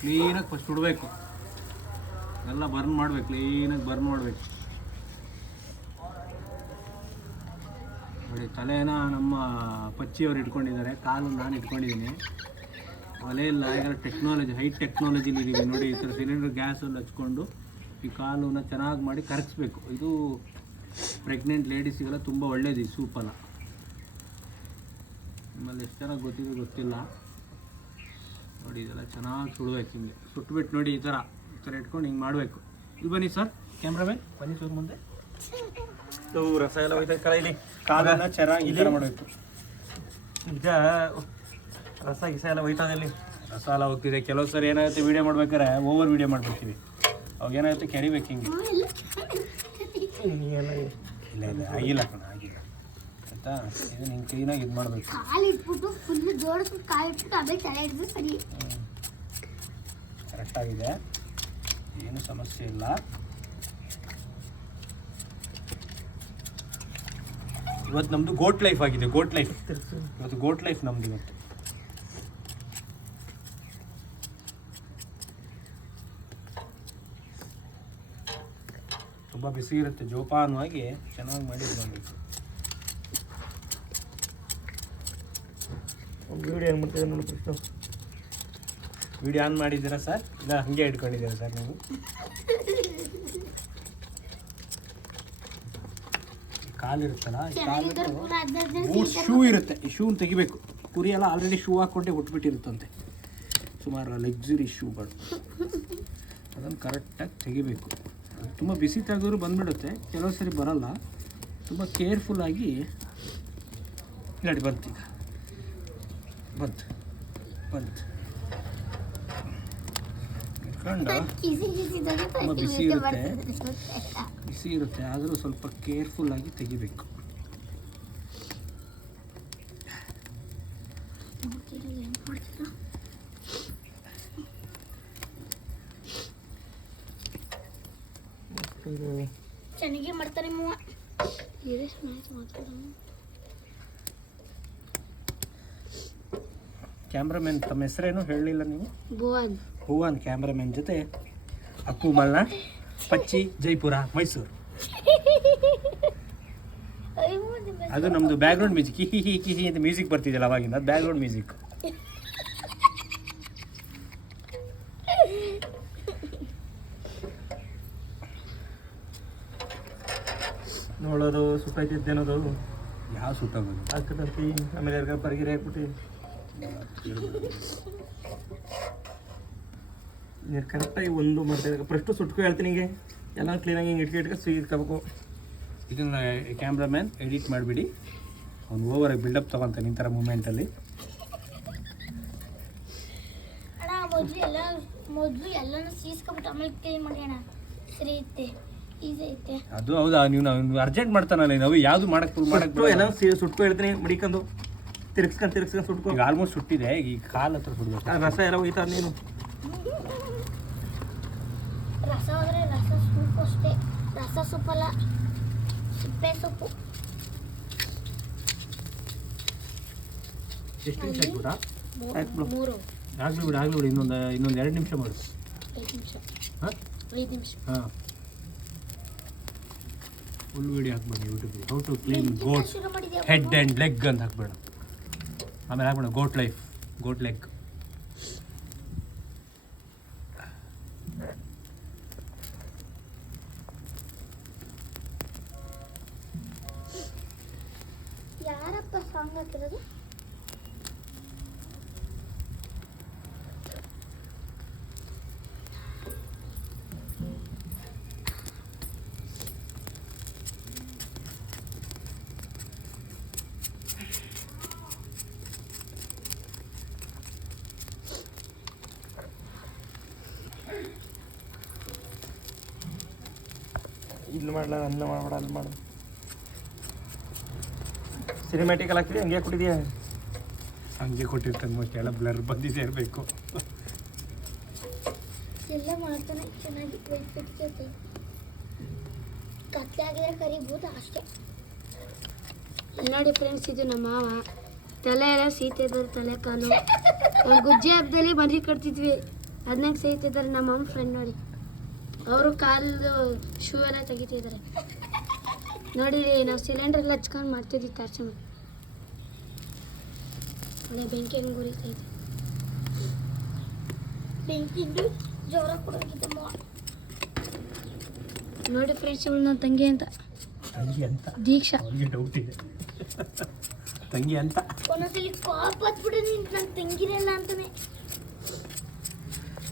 ಕ್ಲೀನಾಗಿ ಫಸ್ಟ್ ಸುಡಬೇಕು, ಎಲ್ಲ ಬರ್ನ್ ಮಾಡಬೇಕು, ಕ್ಲೀನಾಗಿ ಬರ್ನ್ ಮಾಡಬೇಕು. ನೋಡಿ ತಲೆನ ನಮ್ಮ ಪಚ್ಚಿಯವರು ಇಟ್ಕೊಂಡಿದ್ದಾರೆ, ಕಾಲು ನಾನು ಇಟ್ಕೊಂಡಿದ್ದೀನಿ. ಒಲೆ ಇಲ್ಲ, ಈಗ ಟೆಕ್ನಾಲಜಿ ಹೈ ಟೆಕ್ನಾಲಜಿಲಿದ್ದೀವಿ ನೋಡಿ. ಈ ಥರ ಸಿಲಿಂಡರ್ ಗ್ಯಾಸಲ್ಲಿ ಹಚ್ಕೊಂಡು ಈ ಕಾಲನ್ನ ಚೆನ್ನಾಗಿ ಮಾಡಿ ಕರಗಿಸ್ಬೇಕು. ಇದು ಪ್ರೆಗ್ನೆಂಟ್ ಲೇಡೀಸಿಗೆಲ್ಲ ತುಂಬ ಒಳ್ಳೇದು ಈ ಸೂಪಲ್ಲ. ನಿಮ್ಮಲ್ಲಿ ಎಷ್ಟು ಚೆನ್ನಾಗಿ ಗೊತ್ತಿದೆ ಗೊತ್ತಿಲ್ಲ. ನೋಡಿ ಇದೆಲ್ಲ ಚೆನ್ನಾಗಿ ಸುಡಬೇಕು. ಹಿಂಗೆ ಸುಟ್ಬಿಟ್ಟು ನೋಡಿ ಈ ಥರ ಇಟ್ಕೊಂಡು ಹಿಂಗೆ ಮಾಡಬೇಕು. ಇಲ್ಲಿ ಬನ್ನಿ ಸರ್, ಕ್ಯಾಮ್ರಾಮನ್ ಬನ್ನಿ ಸರ್ ಮುಂದೆ. ರಸ ಎಲ್ಲ ಹೋಯ್ತಾ ಕಳೀಲಿ, ಕಾಲೆಲ್ಲ ಚೆನ್ನಾಗಿ ಈ ಥರ ಮಾಡಬೇಕು. ಈಗ ರಸ ಗಿಸ ಎಲ್ಲ ಹೋಯ್ತದಲ್ಲಿ, ರಸ ಎಲ್ಲ ಹೋಗ್ತಿದೆ. ಕೆಲವು ಸರಿ ಏನಾಗುತ್ತೆ, ವೀಡಿಯೋ ಮಾಡ್ಬೇಕಾದ್ರೆ ಓವರ್ ವೀಡಿಯೋ ಮಾಡ್ಬಿಡ್ತೀವಿ. ಅವಾಗ ಏನಾಗುತ್ತೆ, ಕೆಡಿಬೇಕು ಹಿಂಗೆ. ಎಲ್ಲ ಇಲ್ಲ ಇಲ್ಲ ಆಗಿಲ್ಲ ಕಣ, ಆಗಿಲ್ಲ ಆಯಿತಾ. ಇದು ಹಿಂಗೆ ಕ್ಲೀನಾಗಿ ಇದು ಮಾಡಬೇಕು. ಕರೆಕ್ಟಾಗಿದೆ, ಏನು ಸಮಸ್ಯೆ ಇಲ್ಲ. ಇವತ್ತು ನಮ್ಮದು ಗೋಟ್ ಲೈಫ್ ಆಗಿದೆ, ಗೋಟ್ ಲೈಫ್. ಇವತ್ತು ಗೋಟ್ ಲೈಫ್ ನಮ್ಮದು ಇವತ್ತು. ತುಂಬ ಬಿಸಿ ಇರುತ್ತೆ, ಜೋಪಾನವಾಗಿ ಚೆನ್ನಾಗಿ ಮಾಡಿ ಮಾಡಬೇಕು. ವಿಡಿಯೋ ಏನು ಮಾಡ್ತೀರಾ ನೋಡಿ ಪ್ರಶ್ನೆ. ವಿಡಿಯೋ ಆನ್ ಮಾಡಿದ್ದೀರಾ ಸರ್? ಇಲ್ಲ ಹಾಗೆ ಇಟ್ಕೊಂಡಿದ್ದೀರಾ ಸರ್ ನೀವು? ಕಾಲಿರುತ್ತಲ್ಲ, ಬೂಟ್ ಶೂ ಇರುತ್ತೆ, ಈ ಶೂನ ತೆಗಿಬೇಕು. ಕುರಿ ಎಲ್ಲ ಆಲ್ರೆಡಿ ಶೂ ಹಾಕ್ಕೊಂಡೆ ಹುಟ್ಬಿಟ್ಟಿರುತ್ತಂತೆ, ಸುಮಾರು ಲಕ್ಸುರಿ ಶೂಗಳು. ಅದನ್ನು ಕರೆಕ್ಟಾಗಿ ತೆಗಿಬೇಕು. ತುಂಬ ಬಿಸಿ ತೆಗೆದ್ರು ಬಂದುಬಿಡುತ್ತೆ, ಕೆಲವು ಸರಿ ಬರೋಲ್ಲ. ತುಂಬ ಕೇರ್ಫುಲ್ಲಾಗಿ ನೋಡಿ. ಬಂತು, ಈಗ ಬಂತು ಬಂತು ಇಟ್ಕೊಂಡು. ತುಂಬ ಬಿಸಿ ಇರುತ್ತೆ, ಆದರೂ ಸ್ವಲ್ಪ ಕೇರ್ಫುಲ್ಲಾಗಿ ತೆಗಿಬೇಕು. ಚೆನ್ನಾಗಿ ಮಾಡ್ತಾರೆ ಕ್ಯಾಮ್ರಾಮನ್ ತಮ್ಮ ಹೆಸರೇನು ಹೇಳಲಿಲ್ಲ ನೀವು? ಭುವನ್. ಭುವನ್ ಕ್ಯಾಮ್ರಾಮನ್ ಜೊತೆ ಅಪ್ಪು ಮಲ್ನಾಡ್, ಪಚ್ಚಿ, ಜೈಪುರ, ಮೈಸೂರು. ಅದು ನಮ್ಮದು ಬ್ಯಾಕ್ಗ್ರೌಂಡ್ ಮ್ಯೂಸಿಕ್. ಕಿಹಿ ಕಿಹಿ ಅಂತ ಮ್ಯೂಸಿಕ್ ಬರ್ತಿದೆಯಲ್ಲ ಅವಾಗಿಂದ, ಅದು ಬ್ಯಾಕ್ಗ್ರೌಂಡ್ ಮ್ಯೂಸಿಕ್. ನೋಡೋದು ಸುಟ್ಟೈತಿದ್ದೇನೋದು. ಯಾವ ಸುಟ್ಟೋಗೋದು ಹಾಕದಂತಿ, ಆಮೇಲೆ ಯಾರಿಗಾರ ಪರಿಗಿರಿ ಹಾಕ್ಬಿಟ್ಟು ನೀರು ಕರೆಕ್ಟಾಗಿ ಒಂದು ಮಾಡ್ತಾಯಿದ್ದೆ. ಫಸ್ಟು ಸುಟ್ಕೊ ಹೇಳ್ತೀನಿ, ಹಿಂಗೆ ಎಲ್ಲ ಕ್ಲೀನಾಗಿ ಹಿಂಗೆ ಇಟ್ಕೋಬೇಕು, ಇಟ್ಕೋಬೇಕು. ಇದನ್ನು ಕ್ಯಾಮ್ರಾಮ್ಯಾನ್ ಎಡಿಟ್ ಮಾಡಿಬಿಡಿ, ಅವ್ನು ಓವರಾಗಿ ಬಿಲ್ಡಪ್ ತೊಗೊತಾನೆ ಈ ಥರ ಮೂಮೆಂಟಲ್ಲಿ. ಮೊದಲು ಎಲ್ಲನೂ ಸೀಸ್ಕೊಬಿಟ್ಟು ಆಮೇಲೆ ಕ್ಲೀನ್ ಮಾಡೋಣ, ಸರಿ ಐತೆ, ಈಸಿ ಐತೆ. ಅದು ಹೌದಾ, ನೀವು ಅರ್ಜೆಂಟ್ ಮಾಡ್ತಾನಲ್ಲ ನಾವು ಯಾವುದು ಮಾಡಕ್ಕೆ ಎಲ್ಲ ಸುಟ್ಕೊ ಹೇಳ್ತೀನಿ, ಮಡಿಕೊಂಡು ತಿರ್ಗಿಸ್ಕೊಂಡು ಸುಟ್ಕೊ. ಈಗ ಆಲ್ಮೋಸ್ಟ್ ಸುಟ್ಟಿದೆ, ಈಗ ಕಾಲು ಹತ್ರ ಸುಡ್ಬೇಕು. ರಸ ಎಲ್ಲ ಹೋಯ್ತಾ ನೀನು? ರಸ ಹೋದ್ರೆ ರಸ ಸೂಪು ಅಷ್ಟೇ, ರಸ ಸೂಪಲ್ಲ, ಸಿಪ್ಪೆ ಸೊಪ್ಪು. ಎಷ್ಟು ನಿಮಿಷ ಹಾಕ್ಬಿಡಾ? ಮೂರು ಆಗಲಿ ಬಿಡು ಇನ್ನೊಂದು 2 ನಿಮಿಷ ಮಾಡು. 5 ನಿಮಿಷ. ಹಾಂ 5 ನಿಮಿಷ. ಹಾಂ, ಫುಲ್ ವಿಡಿಯೋ ಹಾಕ್ಬೇಡ ಯೂಟ್ಯೂಬ್ಗೆ. How to clean goat head and leg ಅಂತ ಹಾಕ್ಬೇಡ. ಆಮೇಲೆ ಹಾಕ್ಬೇಡ ಗೋಟ್ ಲೈಫ್, ಗೋಟ್ ಲೆಗ್. ಯಾರಪ್ಪ ಸಾಂಗ್ ಹಾಕಿರೋದು? ಇಲ್ಲಿ ಮಾಡಲ, ಅನ್ನ ಮಾಡಬೇಡ, ಅಲ್ಲಿ ಮಾಡು. ಸಿನಿಮ್ಯಾಟಿಕಲ್ ಹಾಕ್ತೀವಿ, ಹಂಗೆ ಕೊಟ್ಟಿದ್ಯಾ? ಹಂಗೆ ಕೊಟ್ಟಿರ್ತಾನೆ, ಮೋಸ್ಟ್ ಎಲ್ಲ ಬ್ಲರ್ ಬಂದಿದೆ ಇರಬೇಕು. ಎಲ್ಲ ಮಾಡ್ತಾನೆ ಚೆನ್ನಾಗಿ. ಕತ್ಲೆ ಆಗಿದ್ರೆ ಕರಿಬೋದು ಅಷ್ಟೇ. ನೋಡಿ ಫ್ರೆಂಡ್ಸ್, ಇದು ನಮ್ಮ ಮಾವ. ತಲೆ ಎಲ್ಲ ಸೀತೆ ಇದ್ದಾರೆ, ತಲೆ ಕಾಲು. ಗುಜ್ಜೆ ಹಬ್ಬದಲ್ಲಿ ಮರಿ ಕಟ್ತಿದ್ವಿ, ಅದನ್ನ ಸೇತಿದ್ದಾರೆ ನಮ್ಮ ಅಮ್ಮ ಫ್ರೆಂಡ್ ನೋಡಿ. ಅವರು ಕಾಲು ಶೂ ಎಲ್ಲ ತೆಗಿತಿದ್ದಾರೆ ನೋಡಿರಿ. ನಾವು ಸಿಲಿಂಡರ್ ಎಲ್ಲ ಹಚ್ಕೊಂಡು ಮಾಡ್ತಿದ್ವಿ ತಾರ್ಸಿ ಮಾಡಿ. ಒಳ್ಳೆ ಬೆಂಕಿ ಹೆಂಗೆ ಉರಿತೈತೆ. ಬೆಂಕಿಂದು ಜೋರ ಕೊಡೋಗಿದ್ದಮ್ಮ ನೋಡಿ ಫ್ರೆಂಡ್ಸ್. ಇವಳು ನನ್ನ ತಂಗಿ ಅಂತ, ತಂಗಿ ಅಂತ ದೀಕ್ಷಾ. ಅವನಿಗೆ ಡೌಟ್ ಇದೆ ತಂಗಿ ಅಂತ. ಒಂದೊಂದ್ಸಲಿ ಕಾಪ್ ಹತ್ಬಿಟ್ಟು ನನ್ನ ತಂಗಿರಲ್ಲ ಅಂತಾನೆ.